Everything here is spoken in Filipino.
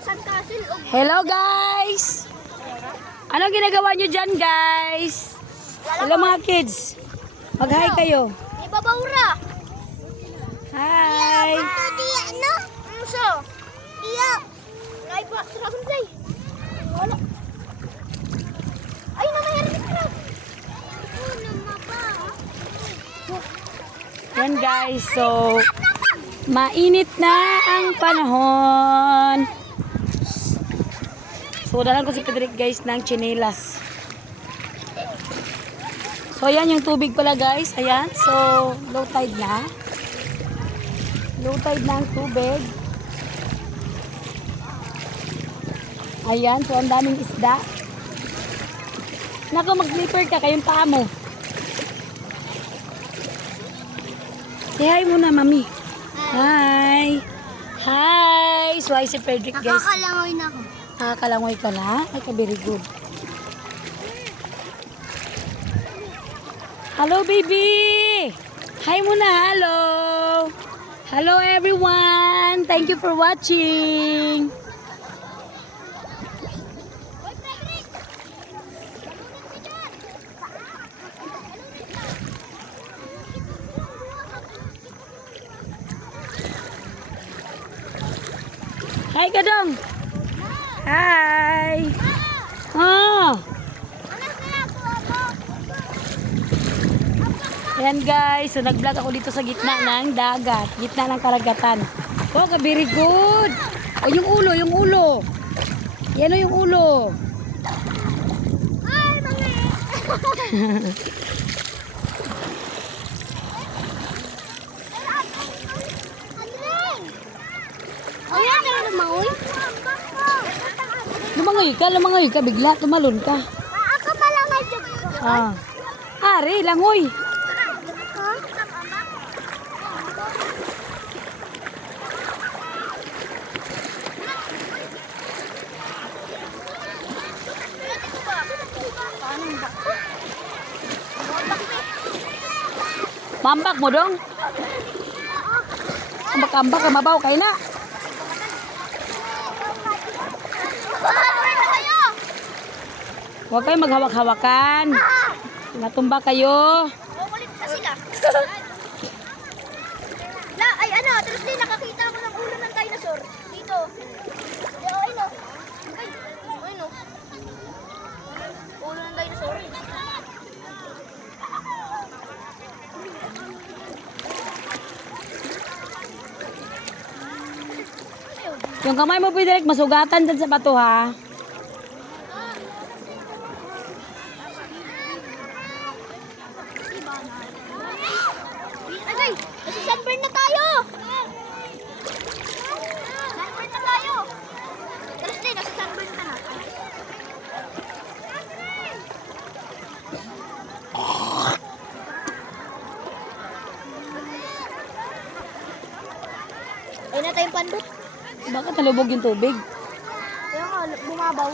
Sandcastle o Hello guys! Anong ginagawa nyo dyan guys? Hello mga kids. Mag-hi kayo. Ibabawra. Hi! Di ano? Muso. Iya. Ay ba, dragonfly. Wala. Ay, na. Oh, namaba. Yan guys, so mainit na ang panahon. So dalan ko si Pedrick guys ng chinelas. So ayan yung tubig pala guys. Ayan. So low tide na. Low tide na ang tubig. Ayan. So ang daming isda. Naku, mag-slipper ka kayong paa mo. Say hi muna, mami. Hi. Hi. So, hi si Frederick, guys. Nakakalangoy na ako. Nakakalangoy ka na? Ay, ka very good. Hello, baby. Hi muna. Hello. Hello, everyone. Thank you for watching. Hi, Gadong. Hi. Oh. Ayan guys, so nag-vlog ako dito sa gitna ng dagat, gitna ng karagatan. Oh, very good. Oh, yung ulo, yung ulo. Yan o yung ulo. Ay, mga Andreng! Ay, ano na lumaoy? Lumangoy ka, lumangoy ka, bigla, tumalon ka. Ako malangay dyan. Ah. Ari, langoy. Mambak mo dong. Ambak-ambak, mabaw kayo na. Huwag kayo maghawak-hawakan. Natumba kayo. Kukulit na sila. La, ay ano, tapos din nakakita ako ng ulo ng dinosaur. Dito. Ay, oh, ayun oh. Ay, ayun oh. Ulo ng dinosaur. Yung kamay mo pwede masugatan dyan sa bato ha. Agay, nasa sunburn na tayo! Sunburn na tayo! Tapos din, nasa sunburn ka na. Ayun na tayong pandot. Bakit nalubog yung tubig? Kaya nga, bumabaw.